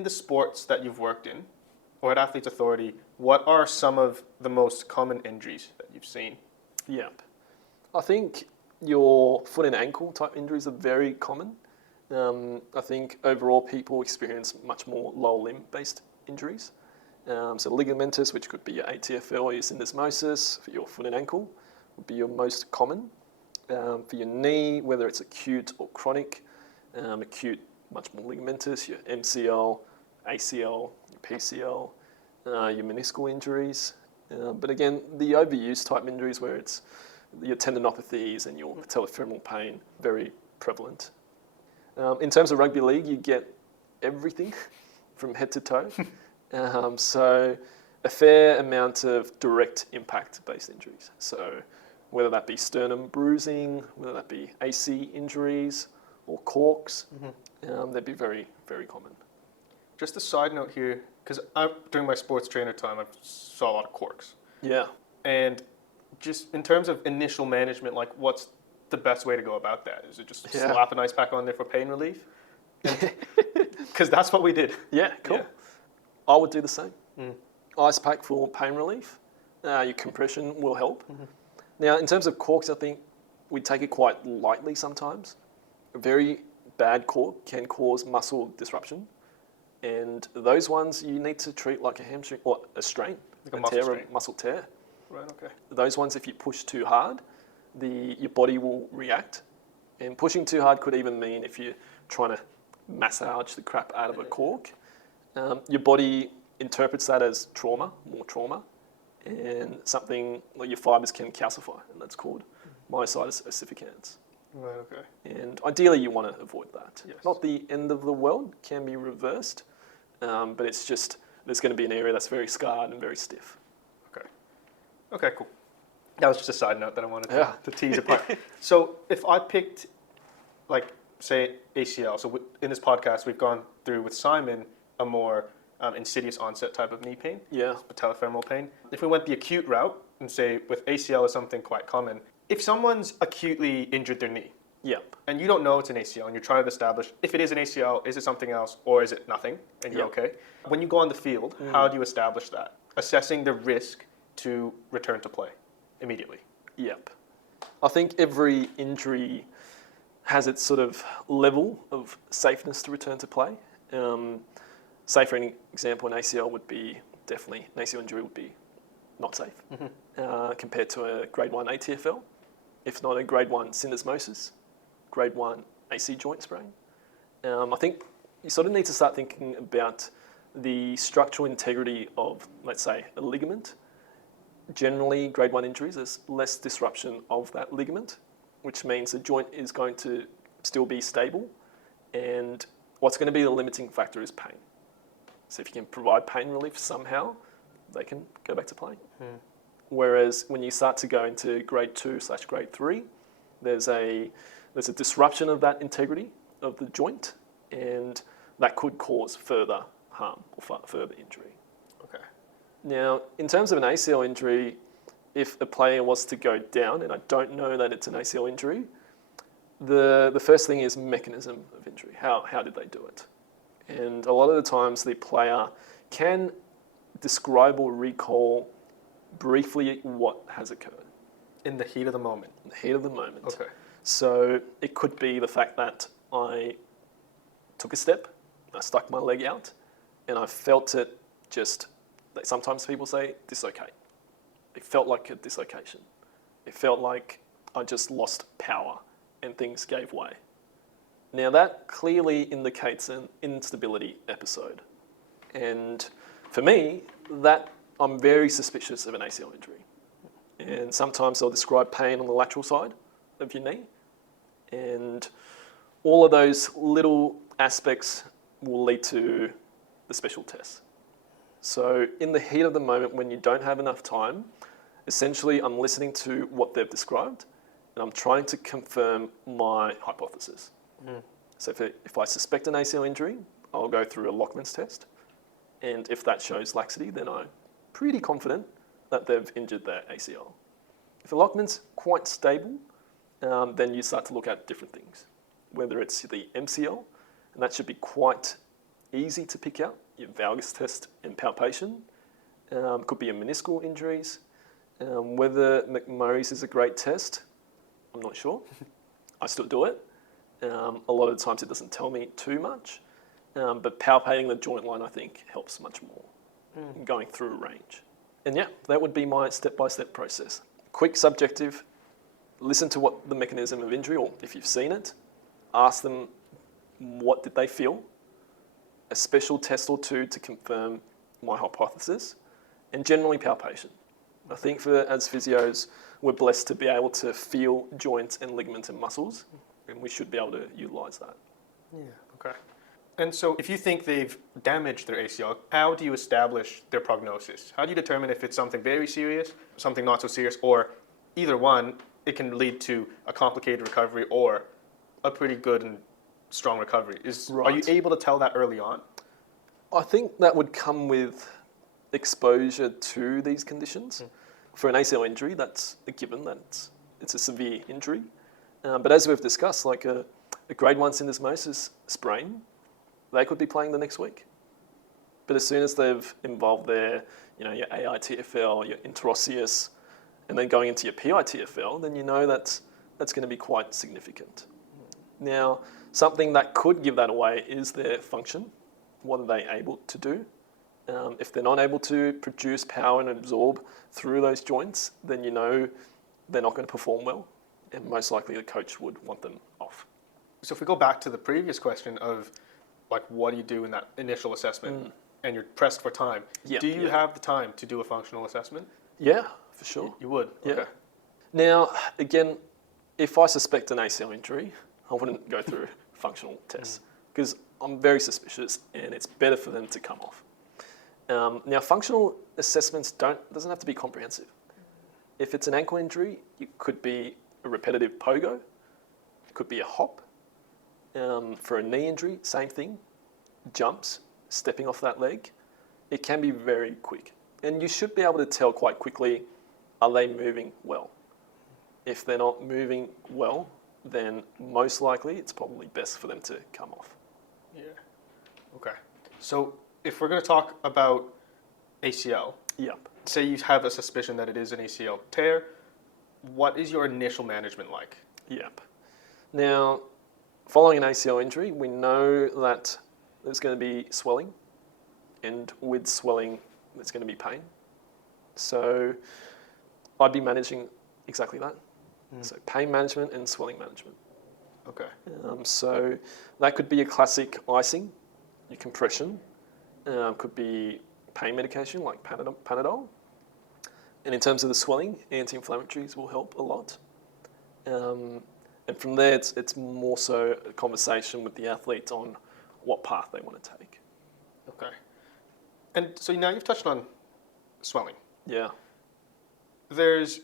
in the sports that you've worked in, or at Athletes Authority, what are some of the most common injuries that you've seen? Yeah. I think your foot and ankle type injuries are very common. I think overall people experience much more lower limb based injuries. So ligamentous, which could be your ATFL or your syndesmosis for your foot and ankle, would be your most common. For your knee, whether it's acute or chronic, acute, much more ligamentous, your MCL, ACL, your PCL, your meniscal injuries. But again, the overuse type injuries where it's your tendinopathies and your patellofemoral pain, very prevalent. In terms of rugby league, you get everything from head to toe. So a fair amount of direct impact-based injuries. So whether that be sternum bruising, whether that be AC injuries or corks, they'd be very, very common. Just a side note here, because during my sports trainer time, I saw a lot of corks. Yeah. And just in terms of initial management, like what's the best way to go about that? Is it just slap an ice pack on there for pain relief? Because that's what we did. Yeah, cool. Yeah. I would do the same. Ice pack for pain relief. Your compression will help. Now, in terms of corks, I think we take it quite lightly sometimes. A very bad cork can cause muscle disruption. And those ones you need to treat like a hamstring or a strain, like a muscle strain. Muscle tear. Right, okay. Those ones, if you push too hard, your body will react. And pushing too hard could even mean if you're trying to massage the crap out of a cork, your body interprets that as more trauma, and something like your fibers can calcify, and that's called myositis ossificans. Right, okay. And ideally you want to avoid that. Yes. Not the end of the world, can be reversed, but it's just, there's going to be an area that's very scarred and very stiff. Okay. Okay, cool. That was just a side note that I wanted to tease apart. So if I picked, like, say, ACL, so in this podcast we've gone through with Simon a more insidious onset type of knee pain, patellofemoral pain. If we went the acute route and say with ACL is something quite common, if someone's acutely injured their knee, and you don't know it's an ACL and you're trying to establish if it is an ACL, is it something else or is it nothing and you're okay? When you go on the field, how do you establish that? Assessing the risk to return to play immediately. I think every injury has its sort of level of safeness to return to play. Say for an example, an ACL would be definitely, an ACL injury would be not safe compared to a grade 1 ATFL, if not a grade 1 syndesmosis, grade 1 AC joint sprain. I think you sort of need to start thinking about the structural integrity of, let's say, a ligament. Generally, grade 1 injuries, there's less disruption of that ligament, which means the joint is going to still be stable, and what's going to be the limiting factor is pain. So if you can provide pain relief somehow, they can go back to playing. Whereas when you start to go into grade 2/grade 3, there's a disruption of that integrity of the joint, and that could cause further harm or further injury. Okay. Now, in terms of an ACL injury, if a player was to go down, and I don't know that it's an ACL injury, the first thing is mechanism of injury. How did they do it? And a lot of the times the player can describe or recall briefly what has occurred. In the heat of the moment? In the heat of the moment. Okay. So it could be the fact that I took a step, I stuck my leg out, and I felt it just, sometimes people say, dislocate. It felt like a dislocation. It felt like I just lost power and things gave way. Now that clearly indicates an instability episode. And for me, that I'm very suspicious of an ACL injury. And sometimes they'll describe pain on the lateral side of your knee. And all of those little aspects will lead to the special tests. So in the heat of the moment, when you don't have enough time, essentially I'm listening to what they've described and I'm trying to confirm my hypothesis. So if I suspect an ACL injury, I'll go through a Lockman's test. And if that shows laxity, then I'm pretty confident that they've injured their ACL. If the Lockman's quite stable, then you start to look at different things, whether it's the MCL, and that should be quite easy to pick out, your valgus test and palpation. Could be your meniscal injuries. Whether McMurray's is a great test, I'm not sure. I still do it. A lot of the times it doesn't tell me too much, but palpating the joint line, I think, helps much more in going through a range. And yeah, that would be my step-by-step process. Quick, subjective, listen to what the mechanism of injury, or if you've seen it, ask them what did they feel, a special test or two to confirm my hypothesis, and generally palpation. I think as physios, we're blessed to be able to feel joints and ligaments and muscles, and we should be able to utilise that. Yeah, okay. And so if you think they've damaged their ACL, how do you establish their prognosis? How do you determine if it's something very serious, something not so serious, or either one, it can lead to a complicated recovery or a pretty good and strong recovery? Are you able to tell that early on? I think that would come with exposure to these conditions. For an ACL injury, that's a given, that it's a severe injury. But as we've discussed, like a grade 1 syndesmosis sprain, they could be playing the next week. But as soon as they've involved their, your AITFL, your interosseous, and then going into your PITFL, then you know that's going to be quite significant. Now, something that could give that away is their function. What are they able to do? If they're not able to produce power and absorb through those joints, then you know they're not going to perform well, and most likely the coach would want them off. So if we go back to the previous question of, like, what do you do in that initial assessment, and you're pressed for time, do you have the time to do a functional assessment? Yeah, for sure. You would? Yeah. Okay. Now, again, if I suspect an ACL injury, I wouldn't go through functional tests because I'm very suspicious, and it's better for them to come off. Now, functional assessments doesn't have to be comprehensive. If it's an ankle injury, it could be a repetitive pogo, it could be a hop. For a knee injury, same thing, jumps, stepping off that leg. It can be very quick. And you should be able to tell quite quickly, are they moving well? If they're not moving well, then most likely it's probably best for them to come off. Yeah. Okay. So if we're going to talk about ACL, say you have a suspicion that it is an ACL tear, what is your initial management like? Now, following an ACL injury, we know that there's going to be swelling, and with swelling, there's going to be pain. So I'd be managing exactly that. So pain management and swelling management. Okay. So that could be a classic icing, your compression, could be pain medication like Panadol. And in terms of the swelling, anti-inflammatories will help a lot. And from there, it's more so a conversation with the athlete on what path they want to take. Okay. And so now you've touched on swelling. Yeah. There's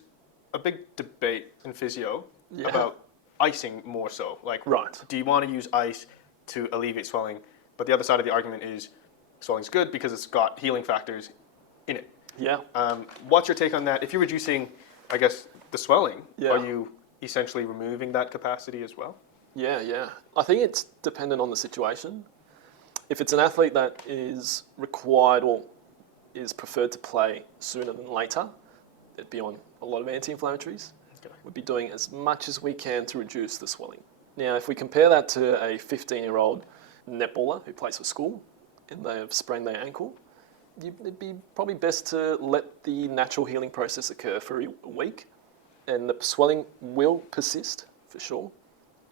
a big debate in physio about icing more so. Like, do you want to use ice to alleviate swelling? But the other side of the argument is swelling's good because it's got healing factors in it. Yeah. What's your take on that? If you're reducing, I guess, the swelling, are you essentially removing that capacity as well? Yeah. I think it's dependent on the situation. If it's an athlete that is required or is preferred to play sooner than later, they'd be on a lot of anti-inflammatories. We'd be doing as much as we can to reduce the swelling. Now, if we compare that to a 15-year-old netballer who plays for school and they have sprained their ankle, it'd be probably best to let the natural healing process occur for a week, and the swelling will persist for sure,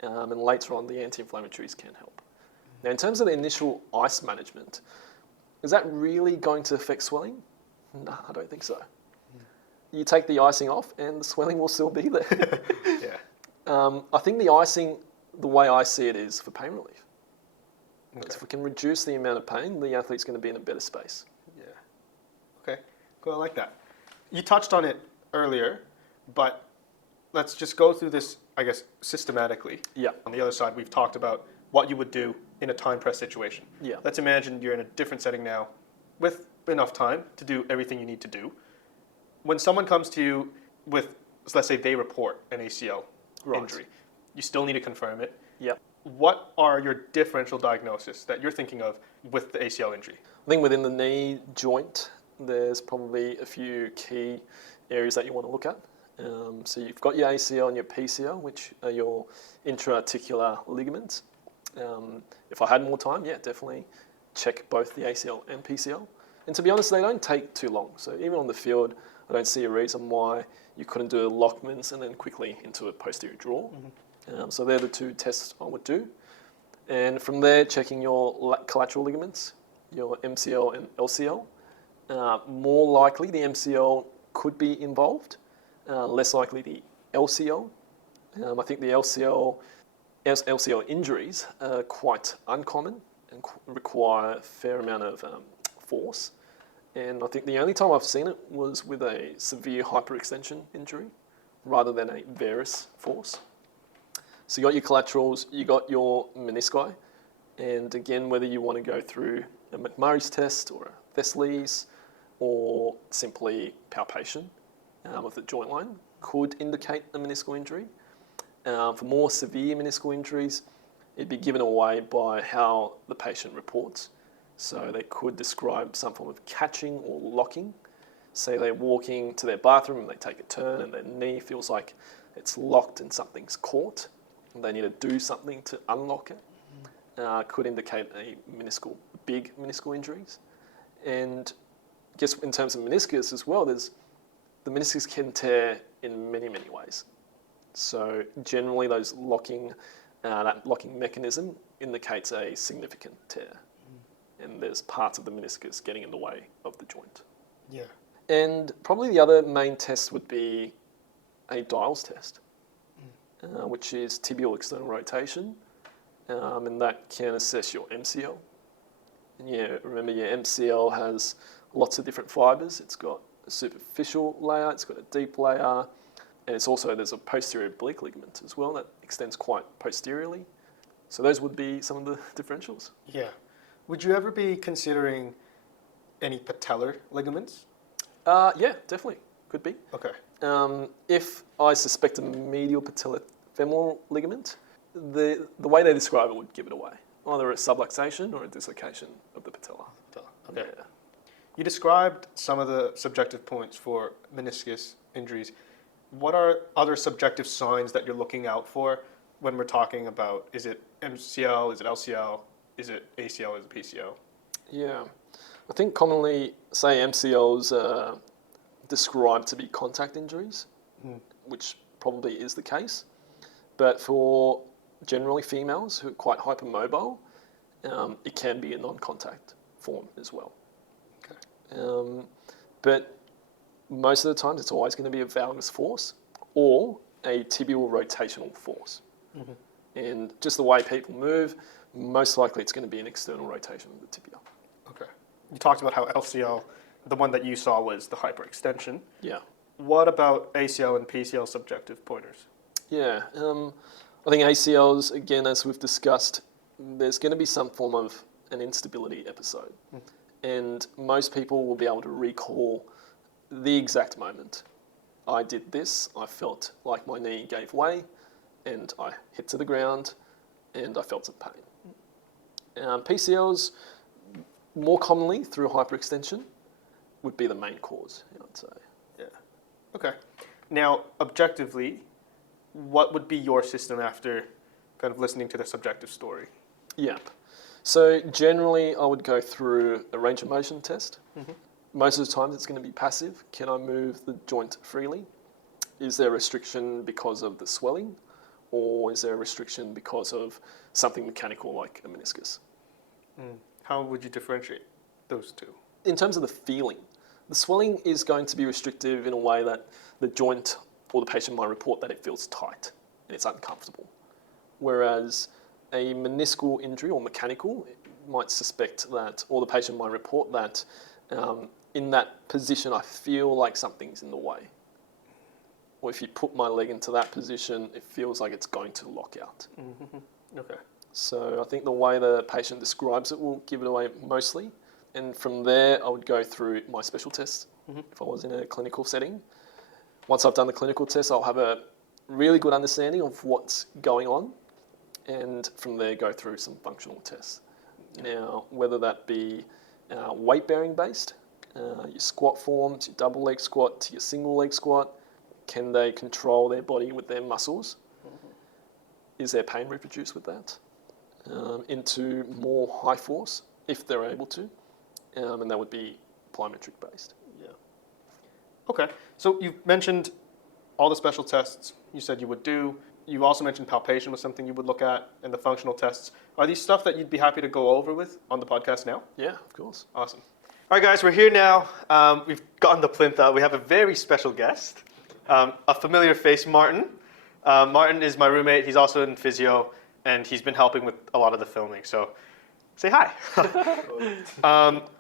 and later on the anti-inflammatories can help. Now, in terms of the initial ice management, is that really going to affect swelling? No, I don't think so. You take the icing off and the swelling will still be there. I think the icing, the way I see it, is for pain relief. If we can reduce the amount of pain, the athlete's going to be in a better space. Yeah. Okay. Cool. I like that. You touched on it earlier, but let's just go through this, I guess, systematically. Yeah. On the other side, we've talked about what you would do in a time press situation. Yeah. Let's imagine you're in a different setting now with enough time to do everything you need to do. When someone comes to you with, let's say they report an ACL injury, you still need to confirm it. Yep. what are your differential diagnoses that you're thinking of with the ACL injury? I think within the knee joint, there's probably a few key areas that you want to look at. So you've got your ACL and your PCL, which are your intra-articular ligaments. If I had more time, yeah, definitely check both the ACL and PCL. And to be honest, they don't take too long. So even on the field, I don't see a reason why you couldn't do a Lockman's and then quickly into a posterior draw. So they're the two tests I would do. And from there, checking your collateral ligaments, your MCL and LCL. More likely, the MCL could be involved. Less likely, the LCL. I think the LCL injuries are quite uncommon and require a fair amount of force. And I think the only time I've seen it was with a severe hyperextension injury rather than a varus force. So you got your collaterals, you got your menisci, and again, whether you want to go through a McMurray's test or a Thessalie's or simply palpation of the joint line could indicate a meniscal injury. For more severe meniscal injuries, it'd be given away by how the patient reports. So they could describe some form of catching or locking. Say they're walking to their bathroom and they take a turn and their knee feels like it's locked and something's caught. And they need to do something to unlock it. Could indicate a big meniscal injuries. And I guess in terms of meniscus as well, the meniscus can tear in many, many ways. So generally that locking mechanism indicates a significant tear. And there's parts of the meniscus getting in the way of the joint. Yeah. And probably the other main test would be a Dials test, which is tibial external rotation, and that can assess your MCL. And yeah, remember your MCL has lots of different fibres. It's got a superficial layer, it's got a deep layer, and there's a posterior oblique ligament as well that extends quite posteriorly. So those would be some of the differentials. Yeah. Would you ever be considering any patellar ligaments? Yeah, definitely. Could be. Okay. If I suspect a medial patellofemoral ligament, the way they describe it would give it away. Either a subluxation or a dislocation of the patella. Okay. Yeah. You described some of the subjective points for meniscus injuries. What are other subjective signs that you're looking out for when we're talking about, is it MCL, is it LCL, is it ACL, is it PCL? Yeah. I think commonly, say MCLs are described to be contact injuries, which probably is the case. But for generally females who are quite hypermobile, it can be a non-contact form as well. Okay. But most of the times, it's always going to be a valgus force or a tibial rotational force. And just the way people move, most likely it's going to be an external rotation of the tibia. Okay. You talked about how LCL, the one that you saw was the hyperextension. Yeah. What about ACL and PCL subjective pointers? Yeah. I think ACLs, again, as we've discussed, there's going to be some form of an instability episode. And most people will be able to recall the exact moment. I did this, I felt like my knee gave way, and I hit to the ground, and I felt some pain. PCLs, more commonly through hyperextension, would be the main cause, I'd say. Yeah. Okay. Now, objectively, what would be your system after kind of listening to the subjective story? Yep. So generally, I would go through a range of motion test. Most of the time, it's going to be passive. Can I move the joint freely? Is there a restriction because of the swelling? Or is there a restriction because of something mechanical like a meniscus? How would you differentiate those two? In terms of the feeling, the swelling is going to be restrictive in a way that the joint or the patient might report that it feels tight and it's uncomfortable. Whereas a meniscal injury or mechanical might suspect that, or the patient might report that in that position I feel like something's in the way. Or if you put my leg into that position, it feels like it's going to lock out. Okay. So I think the way the patient describes it will give it away mostly. And from there, I would go through my special tests if I was in a clinical setting. Once I've done the clinical test, I'll have a really good understanding of what's going on. and from there go through some functional tests. Now, whether that be weight-bearing based, your squat forms, your double leg squat, your single leg squat, can they control their body with their muscles? Is there pain reproduced with that? Into more high force, if they're able to, and that would be plyometric based. Yeah. Okay. So you've mentioned all the special tests you said you would do. You also mentioned palpation was something you would look at, and the functional tests. Are these stuff that you'd be happy to go over with on the podcast now? Yeah, of course. Awesome. All right, guys, we're here now. We've gotten the plinth out. We have a very special guest, a familiar face, Martin. Martin is my roommate. He's also in physio, and he's been helping with a lot of the filming. So say hi.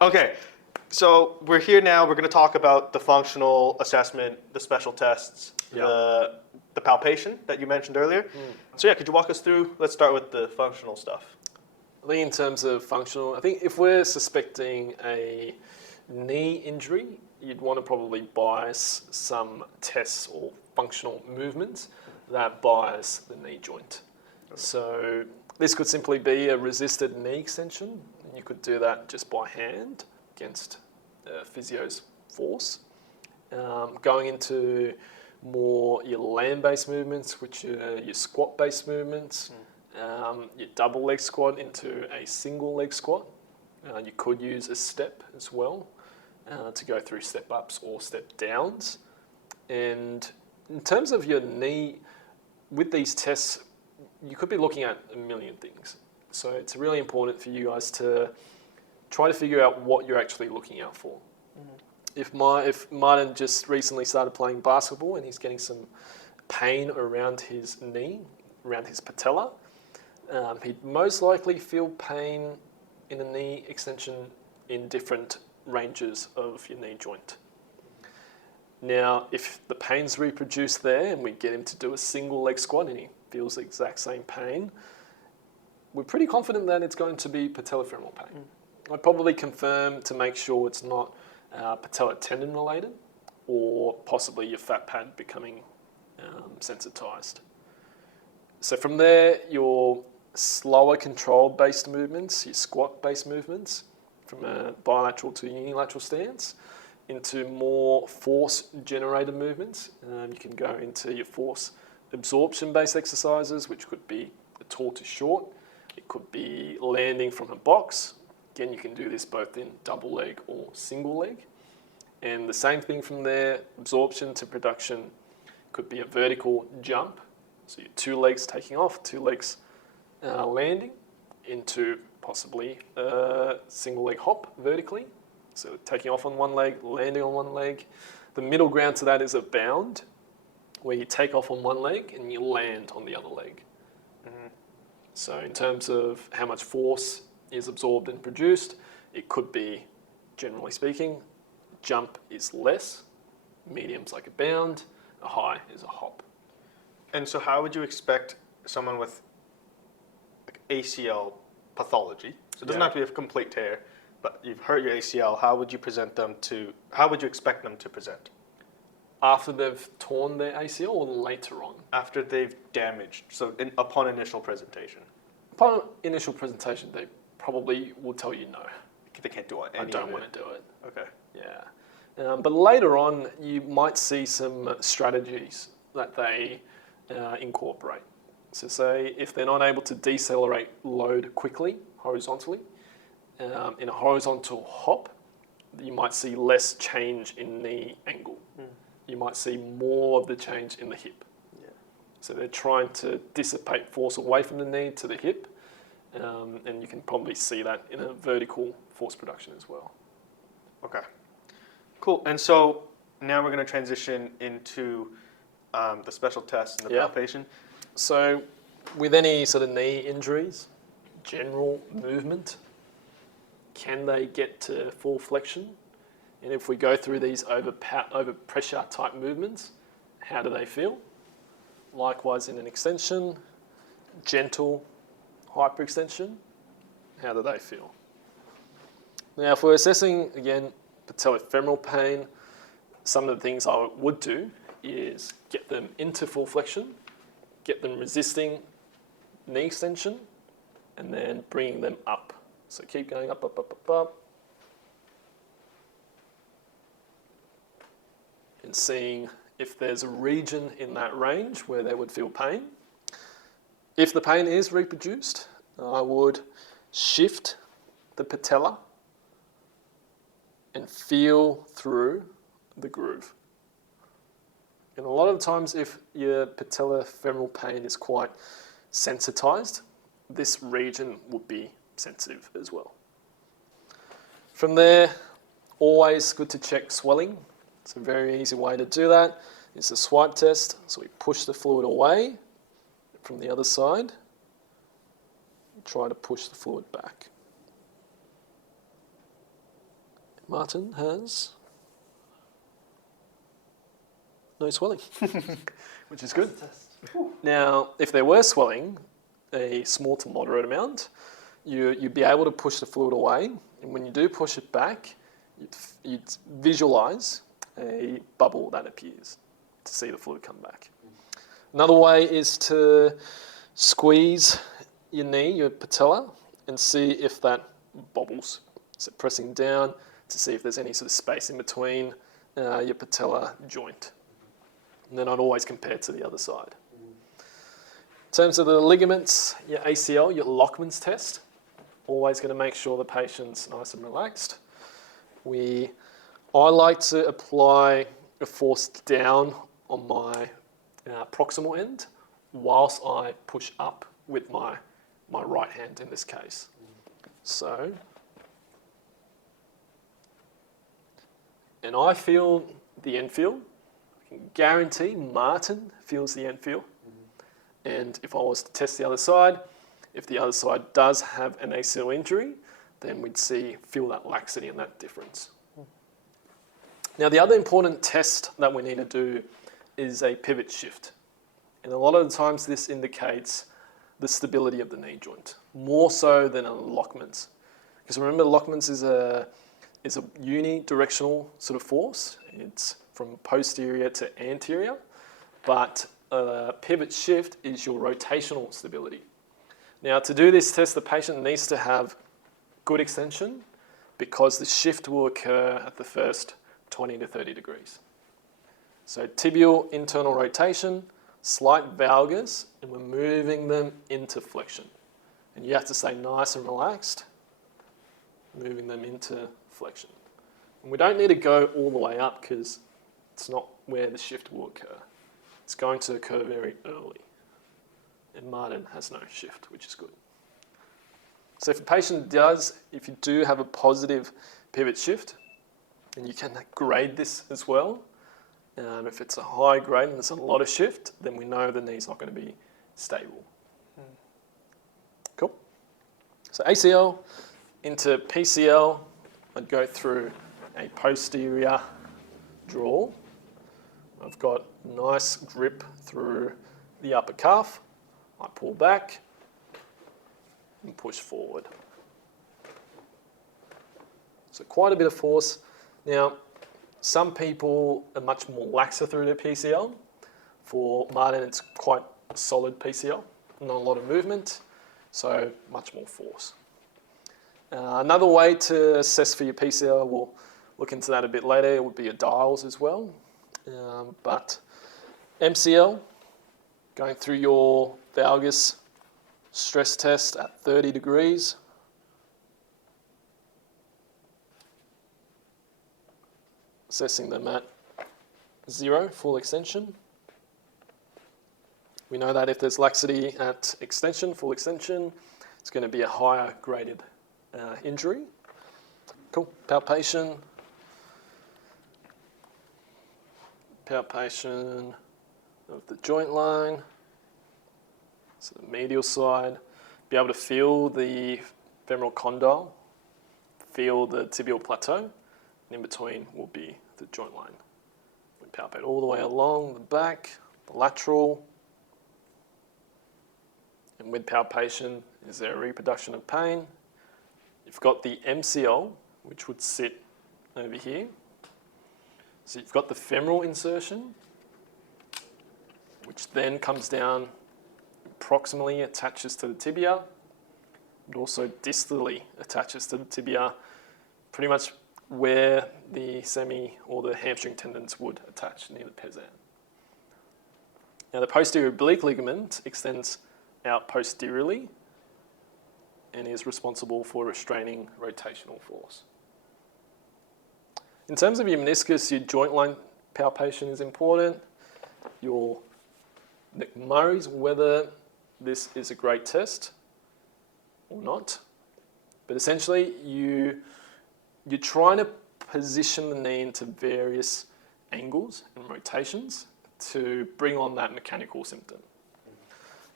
Okay, so we're here now. We're going to talk about the functional assessment, the special tests, the palpation that you mentioned earlier. So yeah, could you walk us through? Let's start with the functional stuff. I think in terms of functional, I think if we're suspecting a knee injury, you'd want to probably bias some tests or functional movements that bias the knee joint. Okay. So this could simply be a resisted knee extension. You could do that just by hand against physio's force. Going into more your land-based movements, which are your squat-based movements, your double leg squat into a single leg squat. You could use a step as well to go through step ups or step downs. And in terms of your knee, with these tests, you could be looking at a million things. So it's really important for you guys to try to figure out what you're actually looking out for. If Martin just recently started playing basketball and he's getting some pain around his knee, around his patella, he'd most likely feel pain in the knee extension in different ranges of your knee joint. Now, if the pain's reproduced there and we get him to do a single leg squat and he feels the exact same pain, we're pretty confident that it's going to be patellofemoral pain. I'd probably confirm to make sure it's not patellar tendon related, or possibly your fat pad becoming sensitized. So from there, your slower control-based movements, your squat-based movements, from a bilateral to unilateral stance, into more force-generated movements. You can go into your force absorption-based exercises, which could be the tall to short. It could be landing from a box. Again, you can do this both in double leg or single leg. And the same thing from there, absorption to production, could be a vertical jump. So your two legs taking off, two legs landing into possibly a single leg hop vertically. So taking off on one leg, landing on one leg. The middle ground to that is a bound, where you take off on one leg and you land on the other leg. So in terms of how much force is absorbed and produced, it could be, generally speaking, jump is less, medium's like a bound, a high is a hop. And so how would you expect someone with ACL pathology, so it doesn't have to be a complete tear, but you've hurt your ACL, how would you expect them to present? After they've torn their ACL or later on? After they've damaged, so upon initial presentation. Upon initial presentation, they probably will tell you no. They can't do it. I don't want to do it. Okay. Yeah. But later on, you might see some strategies that they incorporate. So say if they're not able to decelerate load quickly, horizontally, in a horizontal hop, you might see less change in knee angle. You might see more of the change in the hip. Yeah. So they're trying to dissipate force away from the knee to the hip, and you can probably see that in a vertical force production as well. Okay, cool. And so now we're going to transition into the special tests and the palpation. So with any sort of knee injuries, general movement, can they get to full flexion? And if we go through these over pressure type movements, how do they feel? Likewise in an extension, gentle hyperextension, how do they feel? Now if we're assessing, again, patellofemoral pain, some of the things I would do is get them into full flexion, get them resisting knee extension and then bringing them up. So keep going up, up, up, up, up. And seeing if there's a region in that range where they would feel pain. If the pain is reproduced, I would shift the patella and feel through the groove. And a lot of times if your patellofemoral pain is quite sensitized, this region would be sensitive as well. From there, always good to check swelling. It's a very easy way to do that. It's a swipe test. So we push the fluid away from the other side. Try to push the fluid back. Martin has no swelling, which is good. Now, if there were swelling, a small to moderate amount, you'd be able to push the fluid away. And when you do push it back, you'd visualize a bubble that appears to see the fluid come back. Another way is to squeeze your knee, your patella, and see if that bobbles. So pressing down to see if there's any sort of space in between your patella joint. And then I'd always compare to the other side. In terms of the ligaments, your ACL, your Lockman's test, always going to make sure the patient's nice and relaxed. I like to apply a force down on my proximal end whilst I push up with my right hand in this case. So, and I feel the end feel. I can guarantee Martin feels the end feel. And if I was to test the other side, if the other side does have an ACL injury, then we'd feel that laxity and that difference. Now, the other important test that we need to do is a pivot shift. And a lot of the times this indicates the stability of the knee joint, more so than a Lockman's. Because remember, Lockman's is a unidirectional sort of force. It's from posterior to anterior, but a pivot shift is your rotational stability. Now, to do this test, the patient needs to have good extension because the shift will occur at the first 20 to 30 degrees. So tibial internal rotation, slight valgus, and we're moving them into flexion. And you have to stay nice and relaxed, moving them into flexion. And we don't need to go all the way up because it's not where the shift will occur. It's going to occur very early. And Martin has no shift, which is good. So if you do have a positive pivot shift, and you can grade this as well. If it's a high grade and there's a lot of shift, then we know the knee's not going to be stable. Cool. So ACL into PCL, I'd go through a posterior draw. I've got nice grip through the upper calf. I pull back and push forward. So quite a bit of force. Now, some people are much more laxer through their PCL. For Martin, it's quite a solid PCL, not a lot of movement, so much more force. Another way to assess for your PCL, we'll look into that a bit later, would be your dials as well. But MCL, going through your valgus stress test at 30 degrees. Assessing them at 0, full extension. We know that if there's laxity at extension, full extension, it's going to be a higher graded injury. Cool. Palpation. Palpation of the joint line. So the medial side. Be able to feel the femoral condyle, feel the tibial plateau. In between will be the joint line. We palpate all the way along the back, the lateral. And with palpation, is there a reproduction of pain? You've got the MCL, which would sit over here. So you've got the femoral insertion, which then comes down proximally attaches to the tibia, but also distally attaches to the tibia, pretty much where the or the hamstring tendons would attach near the pesan. Now the posterior oblique ligament extends out posteriorly and is responsible for restraining rotational force. In terms of your meniscus, your joint line palpation is important. Your McMurray's, whether this is a great test or not, but essentially you're trying to position the knee into various angles and rotations to bring on that mechanical symptom.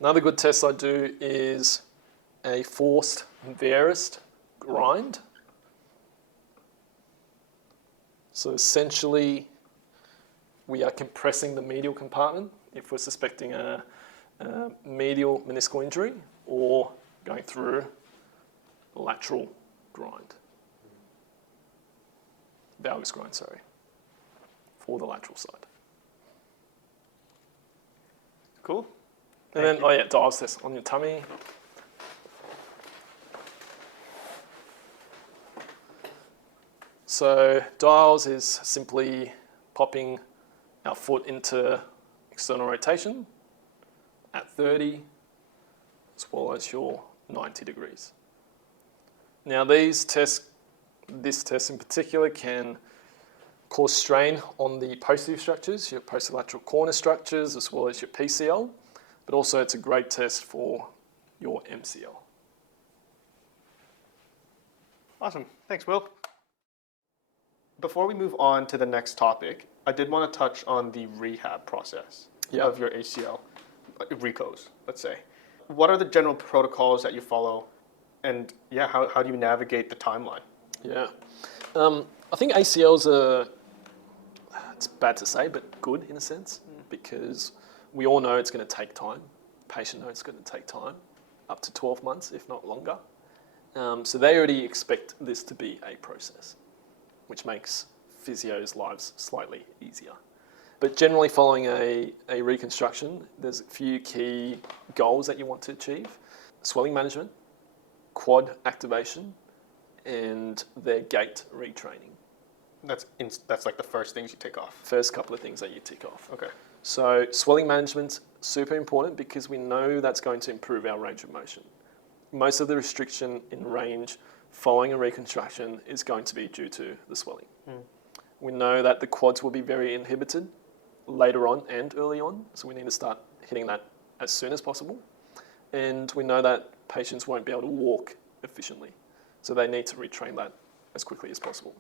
Another good test I do is a forced varus grind. So essentially, we are compressing the medial compartment if we're suspecting a medial meniscal injury or going through a lateral grind. Valgus grind, sorry, for the lateral side. Cool. And then, dials test on your tummy. So dials is simply popping our foot into external rotation at 30 as well as your 90 degrees. Now this test in particular can cause strain on the posterior structures, your posterolateral corner structures, as well as your PCL, but also it's a great test for your MCL. Awesome. Thanks, Will. Before we move on to the next topic, I did want to touch on the rehab process of your ACL, recos, let's say. What are the general protocols that you follow? And how do you navigate the timeline? Yeah. I think ACLs are, it's bad to say, but good in a sense, because we all know it's going to take time. Patient knows it's going to take time, up to 12 months, if not longer. So they already expect this to be a process, which makes physio's lives slightly easier. But generally following a reconstruction, there's a few key goals that you want to achieve. Swelling management, quad activation, and their gait retraining. That's like the first things you tick off. First couple of things that you tick off. Okay. So swelling management's super important because we know that's going to improve our range of motion. Most of the restriction in range following a reconstruction is going to be due to the swelling. We know that the quads will be very inhibited later on and early on, so we need to start hitting that as soon as possible. And we know that patients won't be able to walk efficiently, so they need to retrain that as quickly as possible.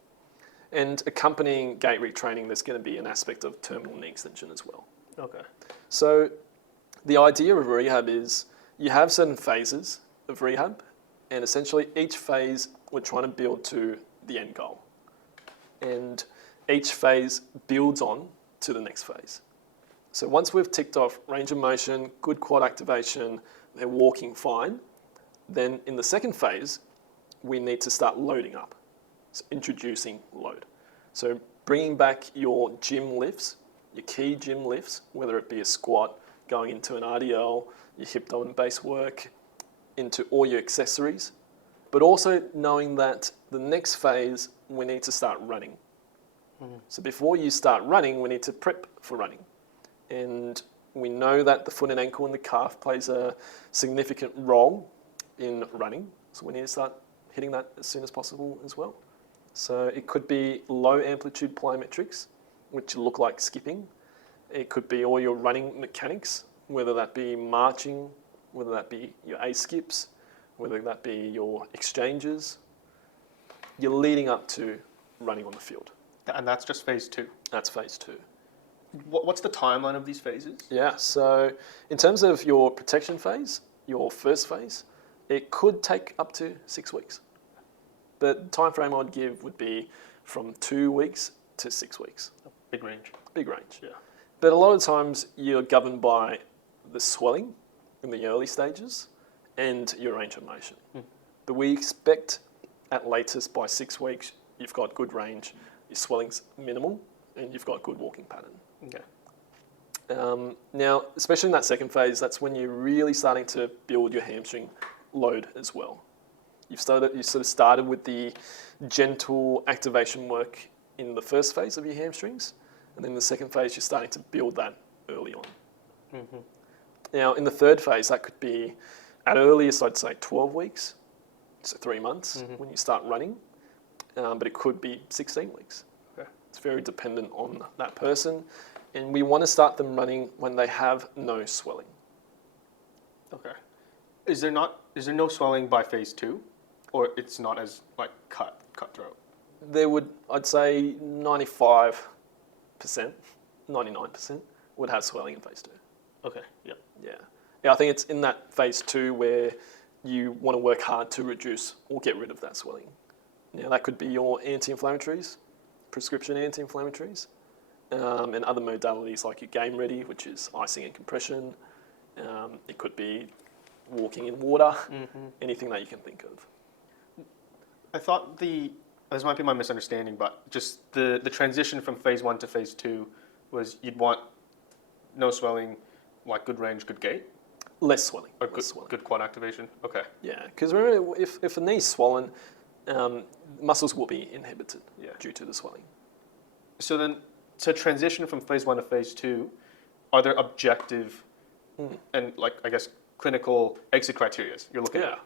And accompanying gait retraining, there's going to be an aspect of terminal knee extension as well. Okay. So the idea of rehab is you have certain phases of rehab, and essentially each phase we're trying to build to the end goal. And each phase builds on to the next phase. So once we've ticked off range of motion, good quad activation, they're walking fine, then in the second phase, we need to start loading up. So introducing load. So bringing back your gym lifts, your key gym lifts, whether it be a squat, going into an RDL, your hip dominant base work, into all your accessories, but also knowing that the next phase, we need to start running. So before you start running, we need to prep for running. And we know that the foot and ankle and the calf plays a significant role in running. So we need to start hitting that as soon as possible as well. So it could be low amplitude plyometrics, which look like skipping. It could be all your running mechanics, whether that be marching, whether that be your A skips, whether that be your exchanges. You're leading up to running on the field. And that's just phase 2? That's phase 2. What's the timeline of these phases? Yeah, so in terms of your protection phase, your first phase, it could take up to 6 weeks. But the time frame I'd give would be from 2 weeks to 6 weeks. Big range. Big range. Yeah. But a lot of times you're governed by the swelling in the early stages and your range of motion. But we expect at latest by 6 weeks, you've got good range, your swelling's minimal, and you've got good walking pattern. Okay. Now, especially in that second phase, that's when you're really starting to build your hamstring load as well. You sort of started with the gentle activation work in the first phase of your hamstrings, and then in the second phase, you're starting to build that early on. Mm-hmm. Now, in the third phase, that could be at earliest, I'd say 12 weeks, so 3 months when you start running, but it could be 16 weeks. Okay. It's very dependent on that person, and we want to start them running when they have no swelling. Okay. Is there no swelling by phase 2, or it's not as like cutthroat? There would, I'd say 95%, 99% would have swelling in phase 2. Okay. Yeah. Yeah, I think it's in that phase 2 where you want to work hard to reduce or get rid of that swelling. Now, that could be your anti-inflammatories, prescription anti-inflammatories, and other modalities like your game ready, which is icing and compression. It could be walking in water, anything that you can think of. I thought this might be my misunderstanding, but just the transition from phase 1 to phase 2 was you'd want no swelling, like good range, good gait? Less swelling. Or less swelling. good quad activation? Okay. Yeah, because remember, if a knee's swollen, muscles will be inhibited due to the swelling. So then, to transition from phase 1 to phase 2, are there objective and, like, I guess, clinical exit criteria you're looking at?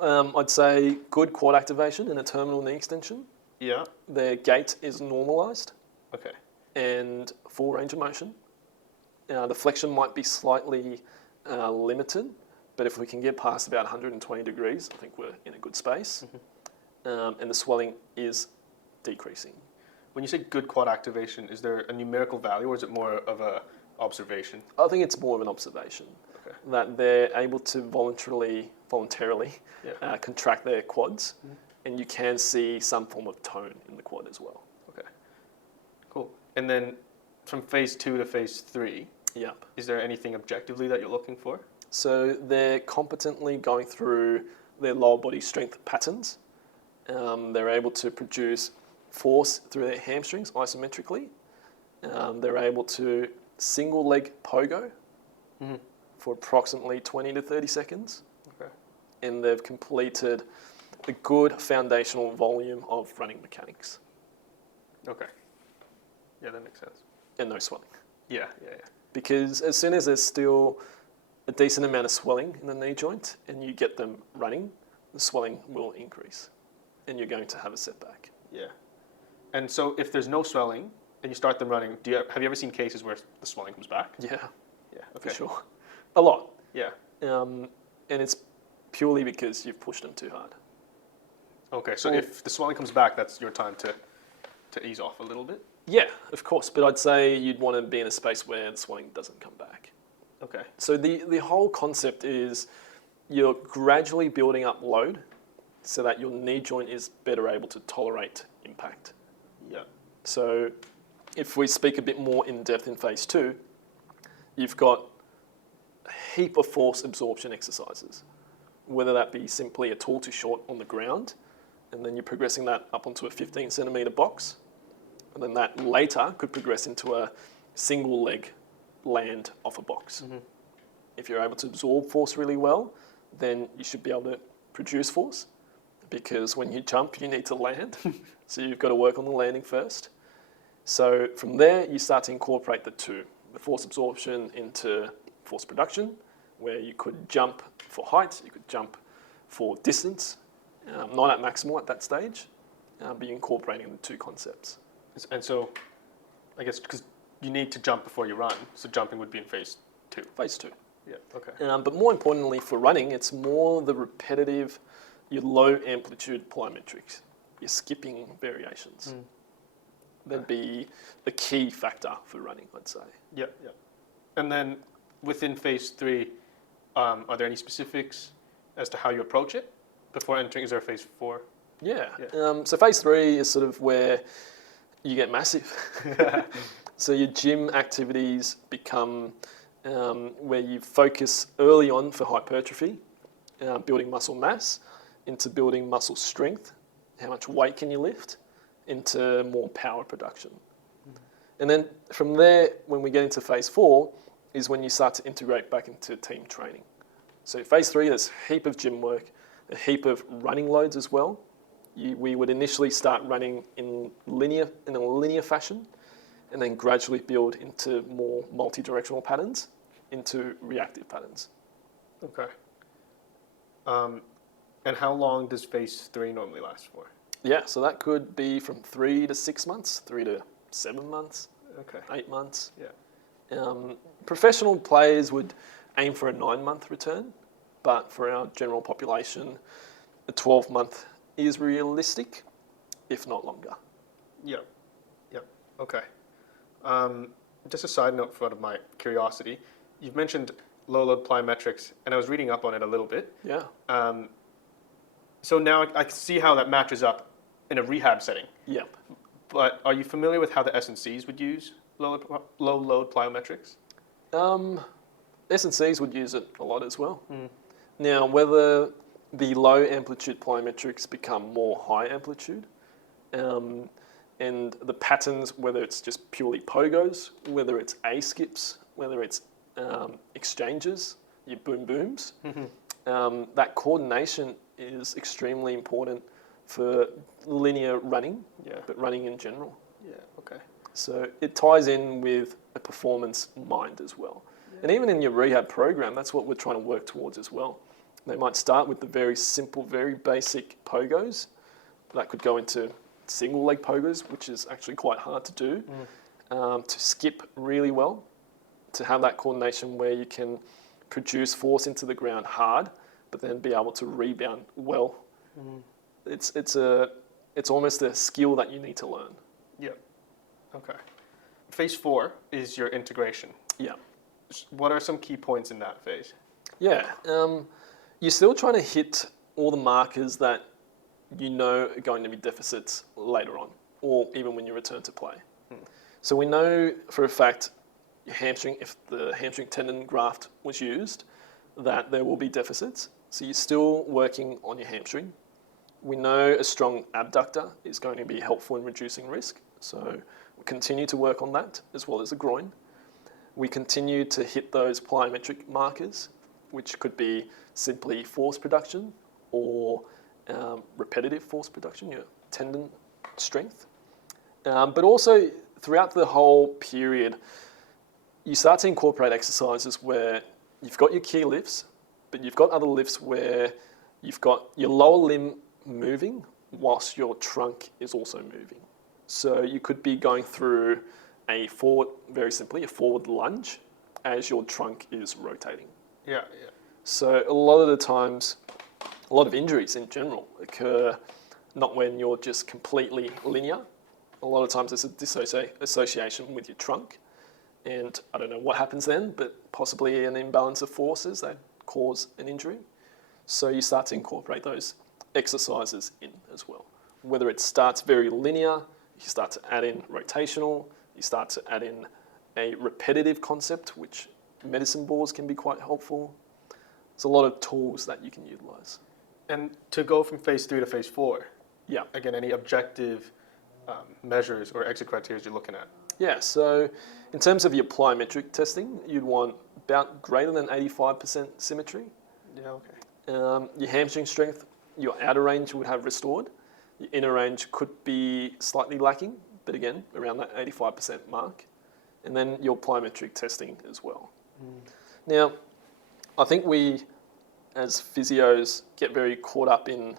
I'd say good quad activation and a terminal knee extension. Yeah. Their gait is normalised. Okay. And full range of motion. The flexion might be slightly limited, but if we can get past about 120 degrees, I think we're in a good space. And the swelling is decreasing. When you say good quad activation, is there a numerical value, or is it more of a observation? I think it's more of an observation that they're able to voluntarily contract their quads, and you can see some form of tone in the quad as well. Okay, cool. And then from phase 2 to phase 3, is there anything objectively that you're looking for? So they're competently going through their lower body strength patterns. They're able to produce force through their hamstrings isometrically. They're able to single leg pogo for approximately 20 to 30 seconds. Okay. And they've completed a good foundational volume of running mechanics. Okay. Yeah, that makes sense. And no swelling. Yeah. Because as soon as there's still a decent amount of swelling in the knee joint and you get them running, the swelling will increase and you're going to have a setback. Yeah. And so if there's no swelling and you start them running, have you ever seen cases where the swelling comes back? Yeah, okay. for sure. A lot. Yeah. And it's purely because you've pushed them too hard. Okay, so if the swelling comes back, that's your time to ease off a little bit? Yeah, of course, but I'd say you'd want to be in a space where the swelling doesn't come back. Okay. So the whole concept is you're gradually building up load so that your knee joint is better able to tolerate impact. Yeah. So if we speak a bit more in depth in phase 2, you've got a heap of force absorption exercises, whether that be simply a tall to short on the ground, and then you're progressing that up onto a 15 centimetre box, and then that later could progress into a single leg land off a box. If you're able to absorb force really well, then you should be able to produce force, because when you jump, you need to land. So you've got to work on the landing first. So from there, you start to incorporate the two, the force absorption into force production, where you could jump for height, you could jump for distance, not at maximal at that stage, but you're incorporating the two concepts. And so, I guess, because you need to jump before you run, so jumping would be in phase 2. Phase 2. Yeah, okay. But more importantly for running, it's more the repetitive, your low amplitude plyometrics, your skipping variations. That'd be the key factor for running, I'd say. Yeah. And then within phase 3, are there any specifics as to how you approach it before entering? Is there a phase 4? Yeah. So phase 3 is sort of where you get massive. So your gym activities become where you focus early on for hypertrophy, building muscle mass, into building muscle strength, how much weight can you lift, into more power production. And then from there, when we get into phase 4, is when you start to integrate back into team training. So phase 3, there's a heap of gym work, a heap of running loads as well. We would initially start running in a linear fashion, and then gradually build into more multi-directional patterns, into reactive patterns. Okay. And how long does phase 3 normally last for? Yeah, so that could be from 3 to 6 months, 3 to 7 months, Okay. 8 months. Yeah. Professional players would aim for a 9-month return, but for our general population, a 12-month is realistic, if not longer. Yep. Yep. Okay. Just a side note out of my curiosity, you've mentioned low load plyometrics, and I was reading up on it a little bit. Yeah. So now I can see how that matches up in a rehab setting. Yep. But are you familiar with how the S&Cs would use low load plyometrics? S&Cs would use it a lot as well. Now, whether the low amplitude plyometrics become more high amplitude, and the patterns, whether it's just purely pogos, whether it's A-skips, whether it's exchanges, your boom booms, that coordination is extremely important for linear running, but running in general. Yeah, okay. So it ties in with a performance mind as well. Yeah. And even in your rehab program, that's what we're trying to work towards as well. They might start with the very simple, very basic pogos. That could go into single leg pogos, which is actually quite hard to do, to skip really well, to have that coordination where you can produce force into the ground hard, but then be able to rebound well. It's almost a skill that you need to learn. Yeah. Okay. Phase 4 is your integration. Yeah. What are some key points in that phase? Yeah. You're still trying to hit all the markers that you know are going to be deficits later on, or even when you return to play. So we know for a fact your hamstring, if the hamstring tendon graft was used, that there will be deficits. So you're still working on your hamstring. We know a strong abductor is going to be helpful in reducing risk. So we continue to work on that, as well as the groin. We continue to hit those plyometric markers, which could be simply force production or repetitive force production, your tendon strength. But also throughout the whole period, you start to incorporate exercises where you've got your key lifts, but you've got other lifts where you've got your lower limb moving whilst your trunk is also moving. So you could be going through very simply, a forward lunge as your trunk is rotating. Yeah. So a lot of the times, a lot of injuries in general occur not when you're just completely linear. A lot of times there's a association with your trunk. And I don't know what happens then, but possibly an imbalance of forces that cause an injury. So you start to incorporate those exercises in as well. Whether it starts very linear, you start to add in rotational, you start to add in a repetitive concept, which medicine balls can be quite helpful. There's a lot of tools that you can utilize. And to go from phase 3 to phase 4, Yeah. again, any objective measures or exit criteria you're looking at? Yeah, so in terms of your plyometric testing, you'd want about greater than 85% symmetry. Yeah, okay. Your hamstring strength, your outer range would have restored. Your inner range could be slightly lacking, but again, around that 85% mark. And then your plyometric testing as well. Now, I think we, as physios, get very caught up in,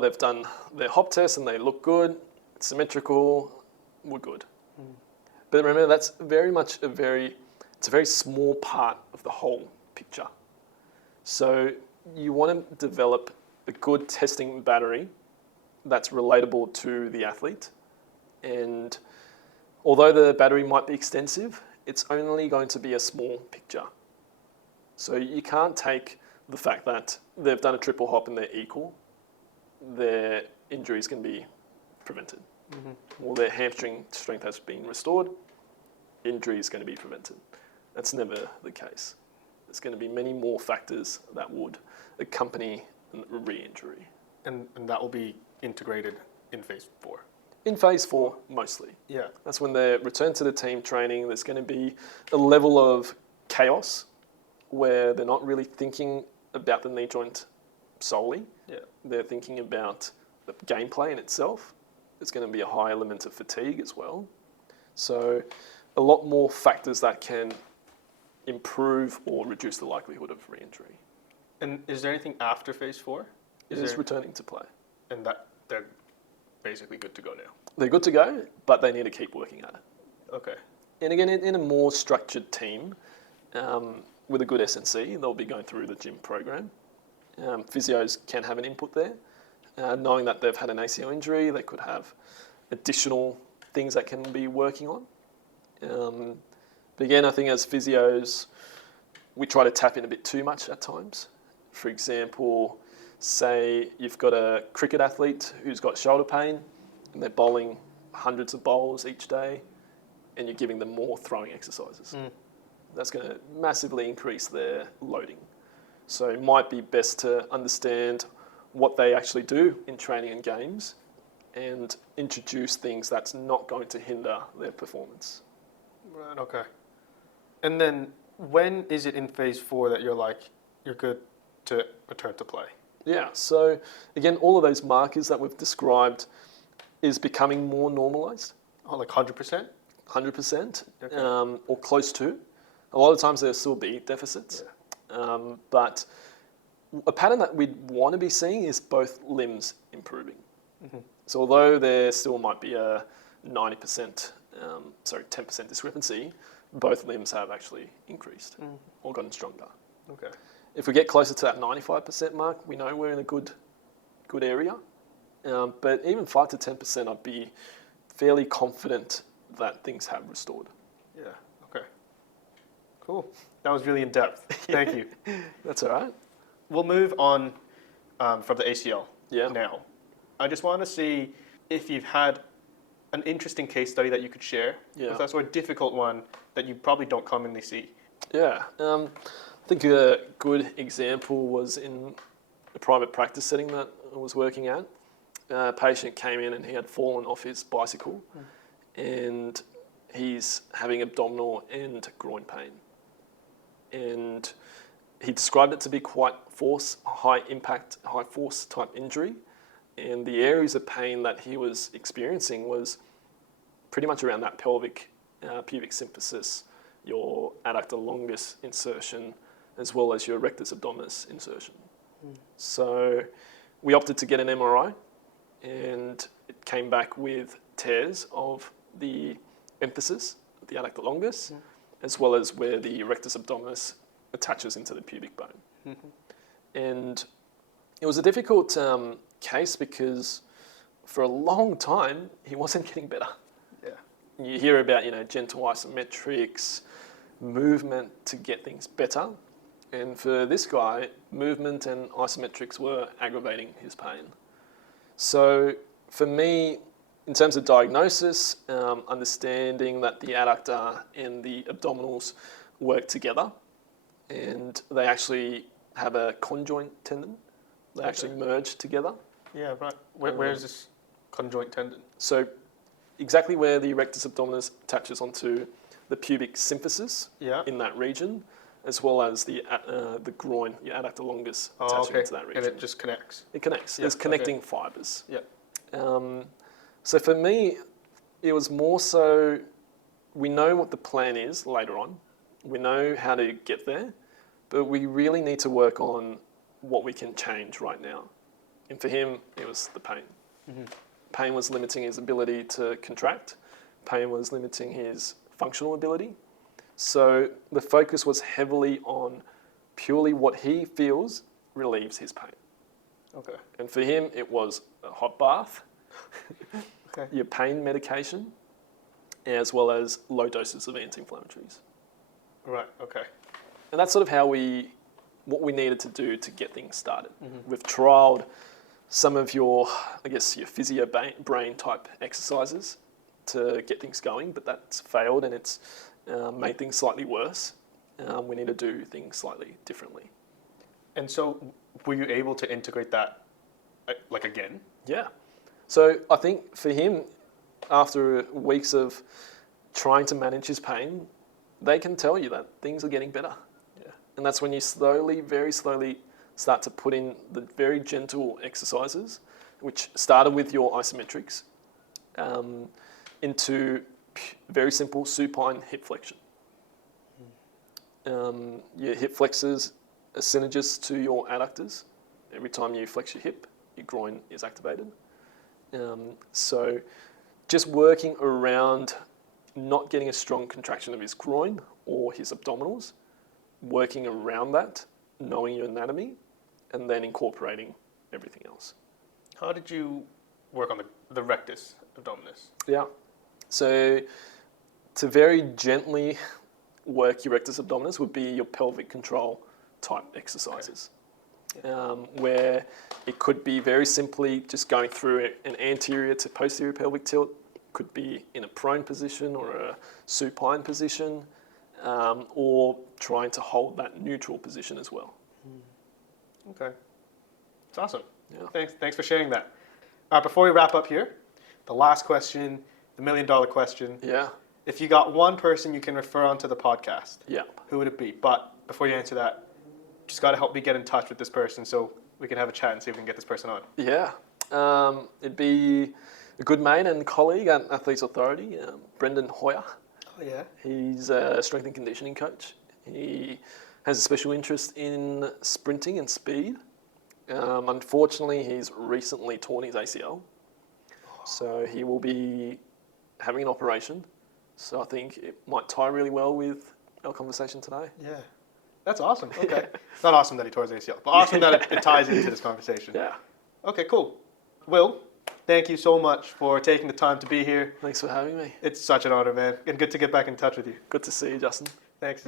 they've done their hop test and they look good, it's symmetrical, we're good. But remember, that's very much it's a very small part of the whole picture. So you want to develop a good testing battery that's relatable to the athlete. And although the battery might be extensive, it's only going to be a small picture. So you can't take the fact that they've done a triple hop and they're equal, their injuries can be prevented. Or their hamstring strength has been restored, injury is going to be prevented. That's never the case. There's going to be many more factors that would accompany a re-injury. And that will be integrated in phase 4? In phase 4, mostly. Yeah. That's when they return to the team training. There's going to be a level of chaos where they're not really thinking about the knee joint solely. Yeah. They're thinking about the gameplay in itself. There's going to be a high element of fatigue as well. So a lot more factors that can improve or reduce the likelihood of re-injury. And is there anything after phase 4? It is returning to play. And that they're basically good to go now. They're good to go, but they need to keep working at it. Okay. And again, in a more structured team, with a good SNC, they'll be going through the gym program. Physios can have an input there. Knowing that they've had an ACL injury, they could have additional things that can be working on. But again, I think as physios, we try to tap in a bit too much at times. For example, say you've got a cricket athlete who's got shoulder pain and they're bowling hundreds of bowls each day and you're giving them more throwing exercises. That's going to massively increase their loading. So it might be best to understand what they actually do in training and games and introduce things that's not going to hinder their performance. Right, okay. And then when is it in phase 4 that you're good to return to play? Yeah, so again, all of those markers that we've described is becoming more normalised. Oh, like 100%? 100%, Okay. or close to. A lot of times there'll still be deficits, but a pattern that we'd want to be seeing is both limbs improving. So although there still might be a 10% discrepancy, both limbs have actually increased or gotten stronger. Okay. If we get closer to that 95% mark, we know we're in a good area. But even 5 to 10%, I'd be fairly confident that things have restored. Yeah, okay. Cool. That was really in-depth. Thank you. That's all right. We'll move on from the ACL Yeah. now. I just want to see if you've had an interesting case study that you could share with us, or a difficult one that you probably don't commonly see. Yeah. I think a good example was in a private practice setting that I was working at. A patient came in and he had fallen off his bicycle and he's having abdominal and groin pain. And he described it to be quite high impact, high force type injury. And the areas of pain that he was experiencing was pretty much around that pubic symphysis, your adductor longus insertion, as well as your rectus abdominis insertion. So we opted to get an MRI, and it came back with tears of the emphasis, the adductor longus, as well as where the rectus abdominis attaches into the pubic bone. And it was a difficult case because for a long time he wasn't getting better. Yeah. You hear about gentle isometrics, movement to get things better, and for this guy, movement and isometrics were aggravating his pain. So for me, in terms of diagnosis, understanding that the adductor and the abdominals work together, and they actually have a conjoint tendon. They actually merge together. Yeah, right. Where is this conjoint tendon? So exactly where the rectus abdominis attaches onto the pubic symphysis in that region, as well as the groin, your adductor longus, attaching into that region. And it just connects? It connects. There's connecting fibres. Yeah. So for me, it was more so we know what the plan is later on. We know how to get there, but we really need to work on what we can change right now. And for him, it was the pain. Pain was limiting his ability to contract. Pain was limiting his functional ability. So the focus was heavily on purely what he feels relieves his pain. Okay. And for him, it was a hot bath, Okay. your pain medication, as well as low doses of anti-inflammatories. Right, okay. And that's sort of what we needed to do to get things started. We've trialled some of your physio brain type exercises to get things going, but that's failed and it's made things slightly worse. We need to do things slightly differently. And so were you able to integrate that again? Yeah. So I think for him, after weeks of trying to manage his pain, they can tell you that things are getting better. Yeah. And that's when you slowly, very slowly start to put in the very gentle exercises, which started with your isometrics, into very simple supine hip flexion. Your hip flexors are synergist to your adductors. Every time you flex your hip, your groin is activated. So just working around not getting a strong contraction of his groin or his abdominals, working around that, knowing your anatomy, and then incorporating everything else. How did you work on the rectus abdominis? Yeah. So to very gently work your rectus abdominis would be your pelvic control type exercises. Where it could be very simply just going through an anterior to posterior pelvic tilt, could be in a prone position or a supine position, or trying to hold that neutral position as well. Okay. It's awesome. Yeah. Thanks for sharing that. Before we wrap up here, the last question, the $1 million question. Yeah. If you got one person you can refer onto the podcast, Yeah. who would it be? But before you answer that, just got to help me get in touch with this person so we can have a chat and see if we can get this person on. Yeah. It'd be a good mate and colleague at Athletes Authority, Brendan Hoyer. Oh, yeah? He's a strength and conditioning coach. He has a special interest in sprinting and speed. Unfortunately, he's recently torn his ACL. So he will be having an operation. So I think it might tie really well with our conversation today. Yeah. That's awesome. Okay. It's not awesome that he tore his ACL, but awesome that it ties into this conversation. Yeah. Okay, cool. Will, thank you so much for taking the time to be here. Thanks for having me. It's such an honor, man. And good to get back in touch with you. Good to see you, Justin. Thanks.